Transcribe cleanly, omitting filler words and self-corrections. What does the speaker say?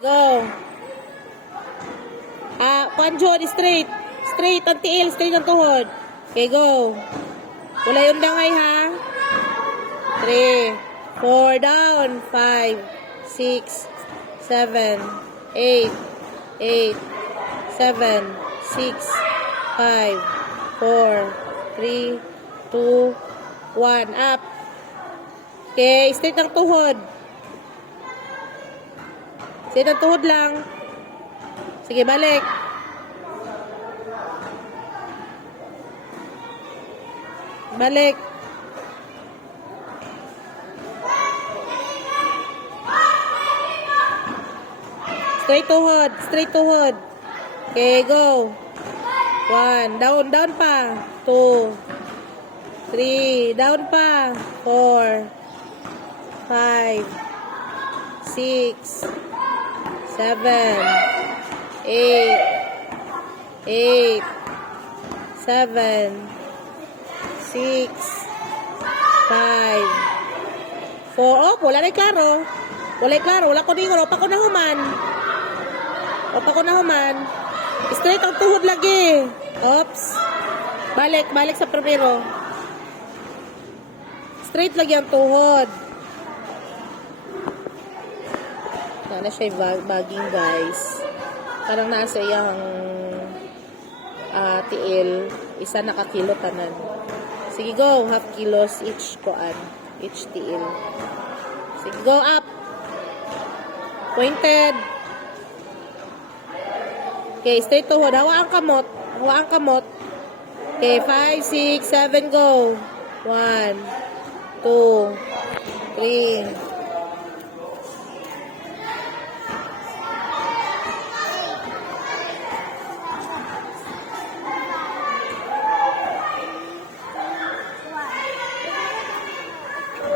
Go. Panjod, straight. Straight ang tiil, straight ang tuhod. Okay, go. Wala yung dangay, ha? 3, 4, down. 5, 6, 7, 8, 8, 7, 6, 5, 4, 3, 2, 1. Up. Okay, straight ang tuhod. Straight ang tuhod lang. Sige, balik. Balik. Straight tuhod. Straight tuhod. Okay, go. 1. Down. Down pa. 2. 3. Down pa. 4. 5. 6. 7. 8. 8. 7. 6, 5, 4. Oh, wala na klaro. Wala klaro. Wala ko ningon. Opa ko na human. Opa ko na human. Straight ang tuhod lagi. Oops. Balik. Balik sa primero. Straight lagi ang tuhod. Sana siya bagging, guys. Parang nasa iyang tiil. Isa nakakilo tanan. Sige, go. Half kilos each koan. Each tiil. Sige, go up. Pointed. Okay, straight tuhod. Hawa ang kamot. Hawa ang kamot. Okay, 5, 6, 7, go. 1, 2, 3,